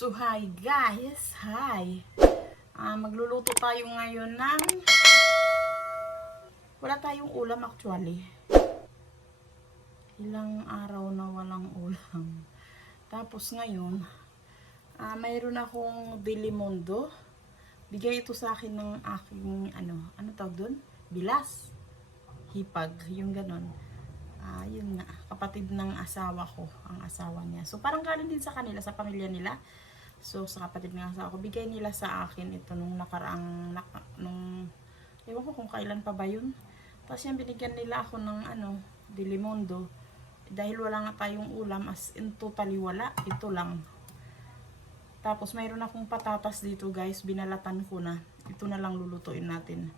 So hi guys, hi. Magluluto tayo ngayon ng wala tayong ulam actually. Ilang araw na walang ulam. Tapos ngayon, mayroon akong Dilimundo. Bigay ito sa akin ng aking ano tawag doon? Bilas. Hipag, yung ganon. Yun nga, kapatid ng asawa ko, ang asawa niya. So parang galing din sa kanila, sa pamilya nila. So sa kapatid ng asawa ko, bigay nila sa akin ito nung nakaraang, ewan ko kung kailan pa ba yun. Tapos yan, binigyan nila ako ng Dilimundo. Dahil wala nga tayong ulam, as in totally wala, ito lang. Tapos mayroon akong patatas dito guys, binalatan ko na. Ito na lang lulutuin natin.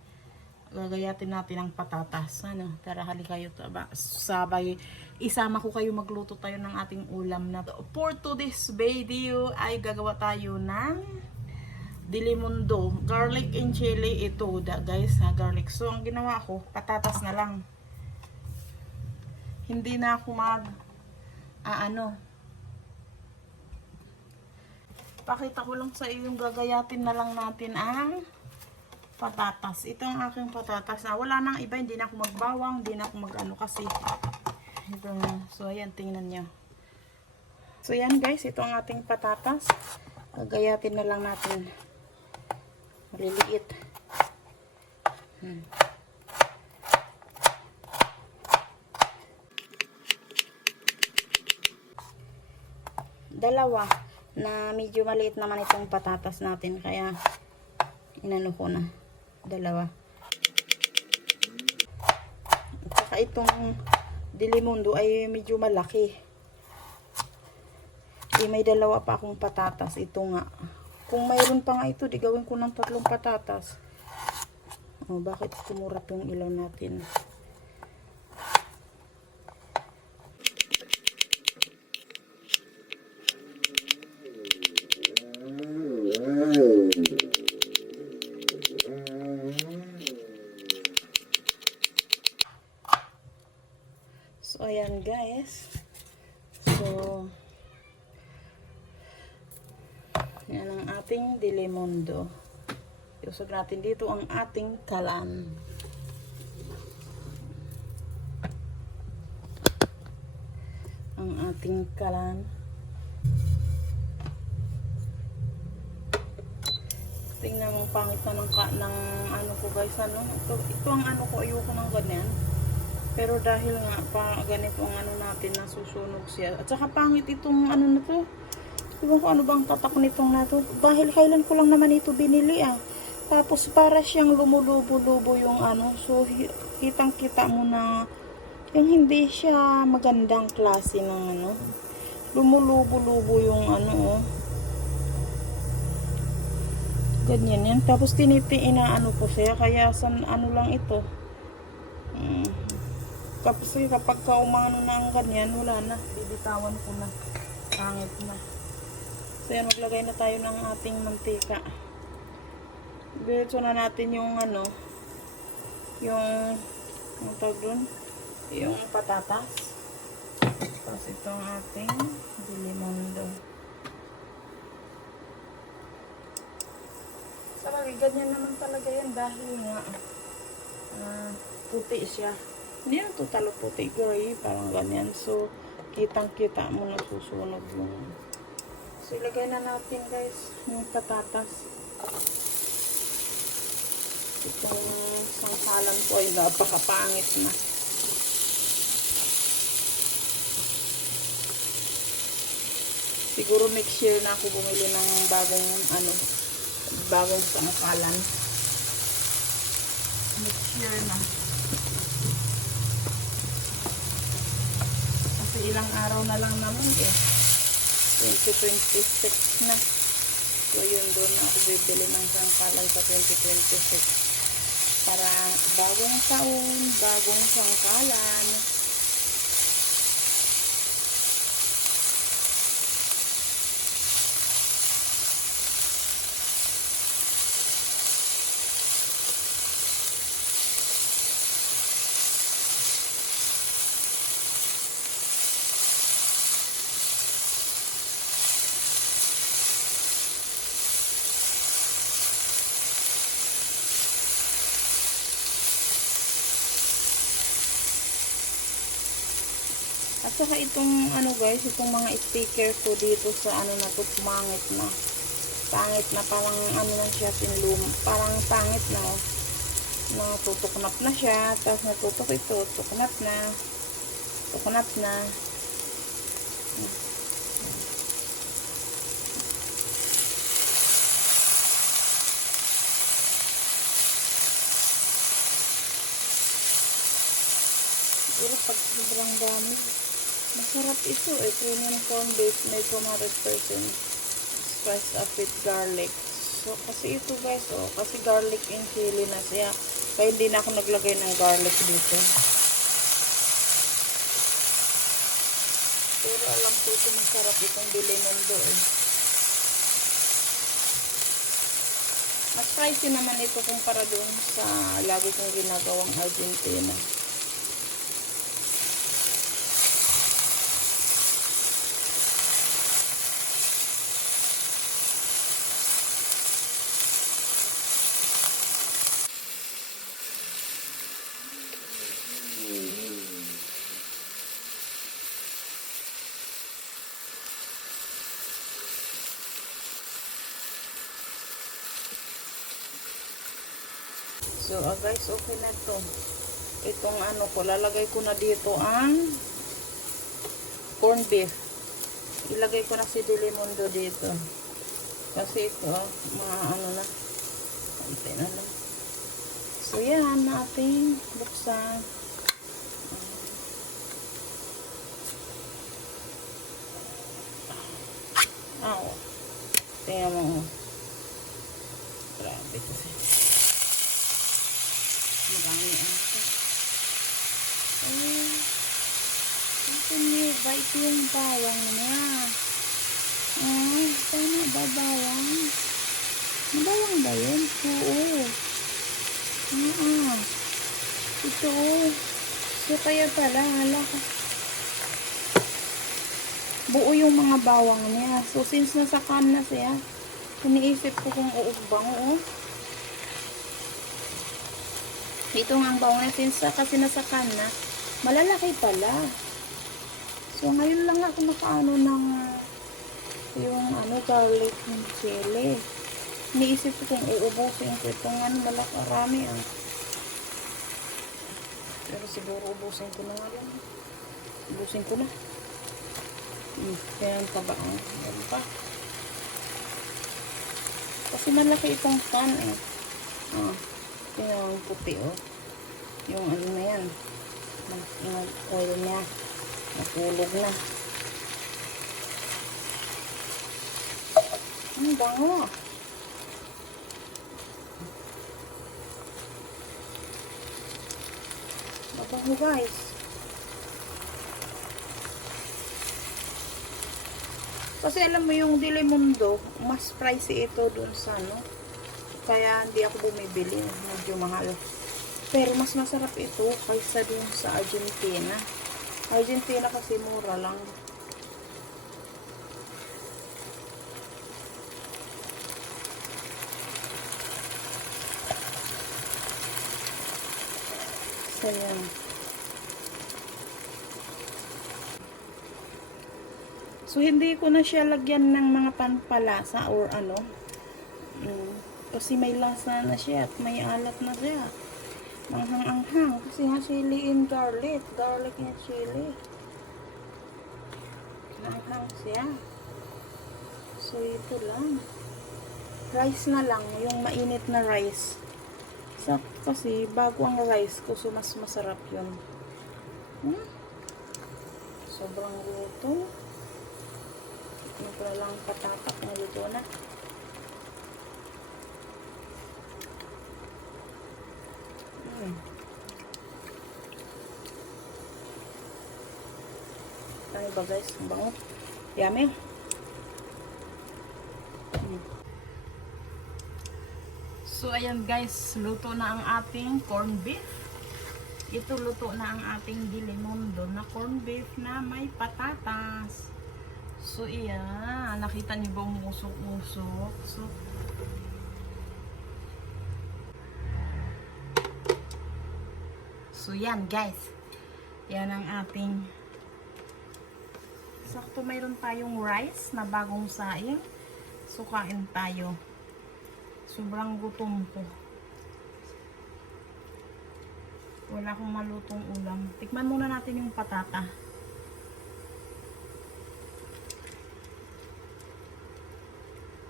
Gagayatin natin ang patatas. Tara halika kayo, sabay isama ko kayo, magluto tayo ng ating ulam na. For today's video ay gagawa tayo ng Dilimundo, garlic and chili ito guys, garlic. So ang ginawa ko, patatas na lang. Hindi na ako pakita ko lang sa iyo, yung gagayatin na lang natin ang patatas. Ito ang aking patatas. Wala nang iba, hindi na ako magbawang, hindi na ako kasi ito na. So ayan, tingnan nyo. So ayan guys, ito ang ating patatas. Gagayatin na lang natin. Maliliit. Dalawa na medyo maliit naman itong patatas natin, kaya inano ko na dalawa. At saka itong Dilimundo ay medyo malaki. May dalawa pa akong patatas. Ito nga. Kung mayroon pa nga ito, di gawin ko ng 3 patatas. Bakit kumurap yung ilaw natin? So ayan guys, so yan ang ating Dilimundo. Iusog natin dito ang ating kalan. Ang ating kalan. Tingnan mo, pangit na ng ano ko guys, ito ang ko, ayoko ng ganyan. Pero dahil nga ganito ang natin, nasusunog siya. At saka pangit itong na to. Iwan ko ano bang tatak nitong na to. Dahil kailan ko lang naman ito binili Tapos para siyang lumulubo-lubo yung So kitang-kita mo na yung hindi siya magandang klase ng lumulubo-lubo yung Ganyan yan. Tapos inaano ko siya. Kaya lang ito. Kasi kapag umano na ang ganyan, wala na, bibitawan ko na, pangit na. So yan, maglagay na tayo ng ating mantika. Diretso na natin yung yung tawag dun, yung patatas. Tapos itong ating Dilimundo. Sa bagay, ganyan naman talaga yan dahil nga puti siya. Hindi na ito talo puti, gray, parang ganyan. So, kitang-kita mo na susunog yung. So, ilagay na natin guys yung patatas. Itong sangkalan ko ay napakapangit na. Siguro next year na ako bumili ng bagong sangkalan. Next year na. Ilang araw na lang naman 2026 na. So yun, doon na ako bibili ng sangkalan sa 2026 para bagong taon, bagong sangkalan. At saka itong ano guys, itong mga sticker ko dito sa ano na to, pumangit na. Pangit na, parang ano na siya, sinlum. Parang pangit na, oh. Natutuknap na siya, tapos natutok ito, tuknap na. Tuknap na. Siguro pag sobrang dami, masarap ito eh. Premium corn beef, may 200% spice up with garlic. So, kasi ito guys, oh, kasi garlic and chili na siya. Kaya hindi na ako naglagay ng garlic dito. Pero alam ko ito masarap itong Dilimundo eh. Mas spicy naman ito kumpara doon sa lagi kong ginagawang Argentina. So, guys, okay na to. Itong ano ko, lalagay ko na dito ang corn beef. Ilagay ko na si Dilimundo dito. Kasi ito, mga ano na. Konti na lang. So, yan, natin buksan. Oh. Tingnan mo. Grabe kasi. Marami ang ito. Oh. Ito niyo ba? Ito yung bawang niya. Oh, tama ba bawang? Bawang ba yun? Oo. Ito. So, kaya pala. Hala ka. Buo yung mga bawang niya. So, since nasa can na siya, iniisip ko kung uugbang. Oo. Ito nga ang bawang niya. Since kasi nasa can na, malalaki pala. So, ngayon lang ako nakaano ng yung ano, garlic and chili. Iniisip ko kung uubusin ko itong ano, marami ah. Pero siguro ubusin ko na nga lang. Ubusin ko na. Kaya ang taba ang yan pa. Kasi malaki itong pan eh. Kaya ang puti oh. Yung ano na yan. Yung oil niya. Natulog na. Ang bango. Mabango guys. Kasi alam mo yung Dilimundo, mas pricey ito dun sa ano. Kaya hindi ako bumibili. Medyo mahal. Pero mas masarap ito kaysa dun sa Argentina. Argentina kasi mura lang. So, yan. So, hindi ko na siya lagyan ng mga pampalasa or ano. Kasi may lasa na siya at may alat na siya. Manghang-anghang. Kasi nga chili and garlic. Garlic and chili. Manghang siya. So, ito lang. Rice na lang. Yung mainit na rice. So, kasi bago ang rice ko, so mas masarap yun. Sobrang luto. Ito na lang patatak na luto na. Ano ba guys? Ang bango. Yummy. So ayan guys, luto na ang ating corn beef. Ito luto na ang ating Dilimundo na corn beef na may patatas. So iyan, nakita niyo ba umusok-usok? So yan guys. Yan ang ating Sakto mayroon tayong rice na bagong saing. So, kain tayo. Sobrang gutom ko. Wala akong malutong ulam. Tikman muna natin yung patata.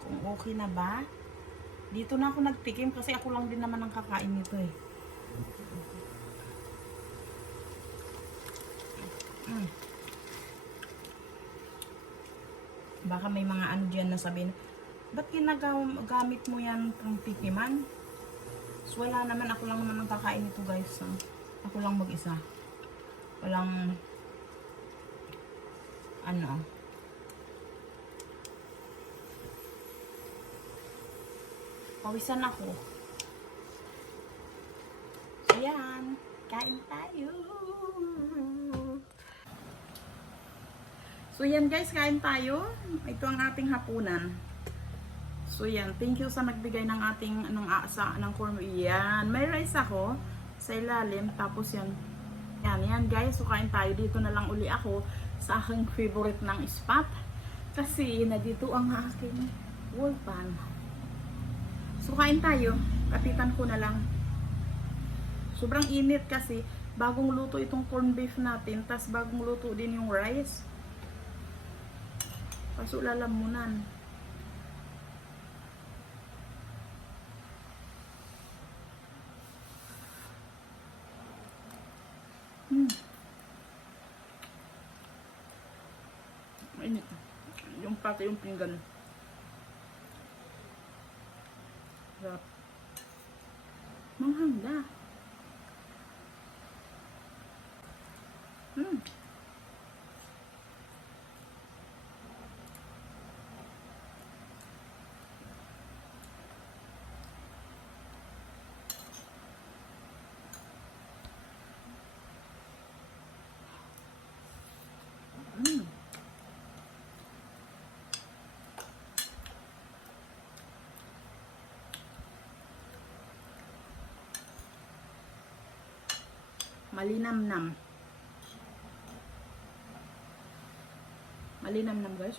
Kung okay na ba? Dito na ako nagtikim kasi ako lang din naman ang kakain nito eh. Baka may mga ano dyan na sabihin, ba't ginagamit mo yan pang tikiman? So, wala naman, ako lang naman ang kakain nito guys. Ako lang mag-isa. Walang ano. Pawisan ako. So, yan. Kain tayo. So, yan guys. Kain tayo. Ito ang ating hapunan. So, yan. Thank you sa nagbigay ng ating ng corn. Yan. May rice ako sa ilalim. Tapos yan. Yan guys. So, kain tayo. Dito na lang uli ako sa aking favorite ng spot. Kasi, na dito ang aking wall pan. So, kain tayo. Katitan ko na lang. Sobrang init kasi bagong luto itong corn beef natin. Tas bagong luto din yung rice. Kaso lalamunan. Mainit. Yung pati yung pinggan. Sarap. Manghang. Malinamnam. Malinamnam guys.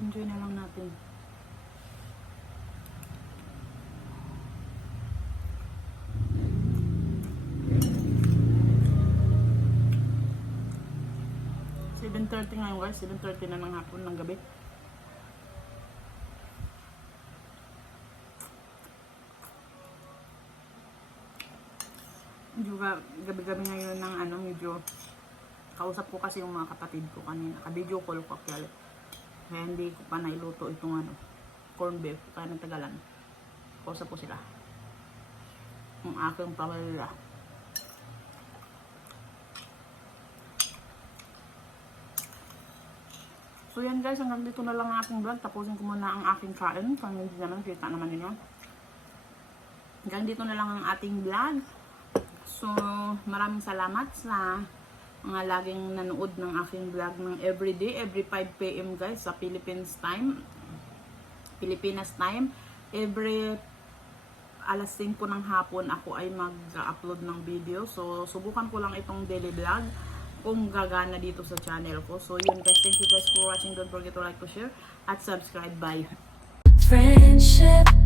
Enjoy na lang natin. $7:30 ngayon guys. 7:30 na ng hapon ng gabi. Medyo gabi-gabi ngayon ng medyo kausap ko kasi yung mga kapatid ko kanina. Ka-video call ko actually. Kaya hindi ko pa nailuto itong corn beef. Kaya nagtagalan. Kausap ko sila. Ang aking pamilya. So yan guys, hanggang dito na lang ang aking vlog. Tapusin ko muna ang aking kain. Kung hindi naman, kita naman ninyo. Hanggang dito na lang ang ating vlog. So, maraming salamat sa mga laging nanood ng aking vlog ng everyday, every 5 p.m. guys sa Philippines time. Pilipinas time. Every alas 5 ng hapon ako ay mag-upload ng video. So, subukan ko lang itong daily vlog kung gagana dito sa channel ko. So, yun guys. Thank you guys for watching. Don't forget to like, to share, at subscribe. Bye! Friendship